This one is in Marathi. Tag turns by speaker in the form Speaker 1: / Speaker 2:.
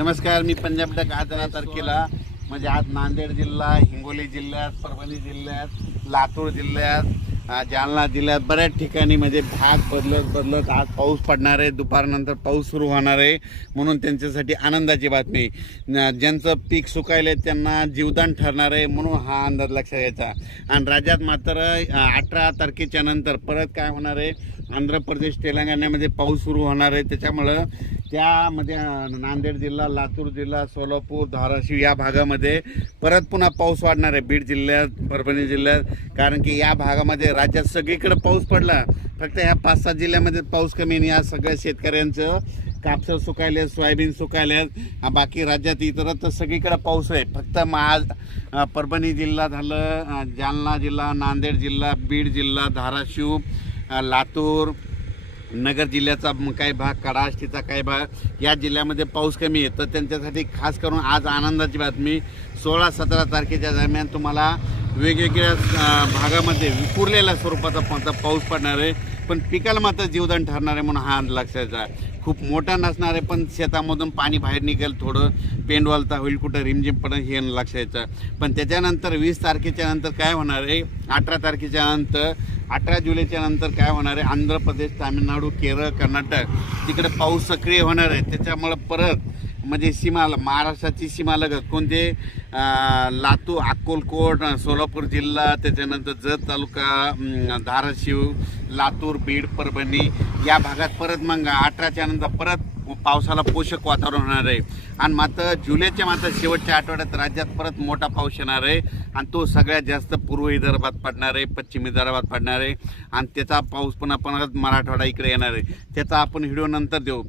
Speaker 1: नमस्कार मी पंजाबच्या गाजरा आज दहा तारखेला. म्हणजे आज नांदेड जिल्हा हिंगोली जिल्ह्यात परभणी जिल्ह्यात लातूर जिल्ह्यात जालना जिल्ह्यात बऱ्याच ठिकाणी म्हणजे भाग बदलत बदलत आज पाऊस पडणार आहे. दुपारनंतर पाऊस सुरू होणार आहे. म्हणून त्यांच्यासाठी आनंदाची बातमी. ज्यांचं पीक सुकायले त्यांना जीवदान ठरणार आहे म्हणून हा अंदाज लक्षात घ्यायचा आणि राज्यात मात्र अठरा तारखेच्या नंतर परत काय होणार आहे? आंध्र प्रदेश तेलंगणामध्ये पाऊस सुरू होणार आहे. त्याच्यामुळं त्यामध्ये नांदेड जिल्हा लातूर जिल्हा सोलापूर धाराशिव या भागामध्ये परत पुन्हा पाऊस वाढणार आहे. बीड जिल्ह्यात परभणी जिल्ह्यात. कारण की या भागामध्ये राज्यात सगळीकडे पाऊस पडला. फक्त ह्या पाच सात जिल्ह्यामध्ये पाऊस कमी आणि या सगळ्या शेतकऱ्यांचं कापसं सुकायले सोयाबीन सुकायले बाकी राज्यात इतरत्र सगळीकडे पाऊस आहे. फक्त महाज परभणी जिल्हा झालं जालना जिल्हा नांदेड जिल्हा बीड जिल्हा धाराशिव लातूर नगर जिल्ह्याचा काही भाग कडाष्टीचा काही भाग या जिल्ह्यामध्ये पाऊस कमी आहे. तर त्यांच्यासाठी खास करून आज आनंदाची बातमी सोळा सतरा तारखेच्या दरम्यान तुम्हाला वेगवेगळ्या भागामध्ये विखुरलेल्या स्वरूपाचा पाऊस पडणार आहे. पण पिकाला मात्र जीवदान ठरणार आहे म्हणून हा लक्षाचा खूप मोठा नसणार आहे पण शेतामधून पाणी बाहेर निघेल थोडं. पेंडवालता होईल कुठं रिमझिम पडेल हे लक्षायचं पण त्याच्यानंतर वीस तारखेच्या नंतर काय होणार आहे? अठरा तारखेच्या नंतर अठरा जुलैच्या नंतर काय होणार आहे? आंध्र प्रदेश तामिळनाडू केरळ कर्नाटक तिकडे पाऊस सक्रिय होणार आहे. त्याच्यामुळं परत म्हणजे सीमा महाराष्ट्राची सीमा लगत. कोणते? लातूर अक्कोलकोट सोलापूर जिल्हा त्याच्यानंतर जत तालुका धाराशिव लातूर बीड परभणी या भागात परत मग. अठराच्या नंतर परत पावसाला पोषक वातावरण होणार आहे. आणि मात्र जुलैच्या मात्र शेवटच्या आठवड्यात राज्यात परत मोठा पाऊस येणार आहे. आणि तो सगळ्यात जास्त पूर्व विदर्भात पडणार आहे पश्चिम विदर्भात पडणार आहे. आणि त्याचा पाऊस पण आपण मराठवाडा इकडे येणार आहे. त्याचा आपण व्हिडिओ नंतर देऊ.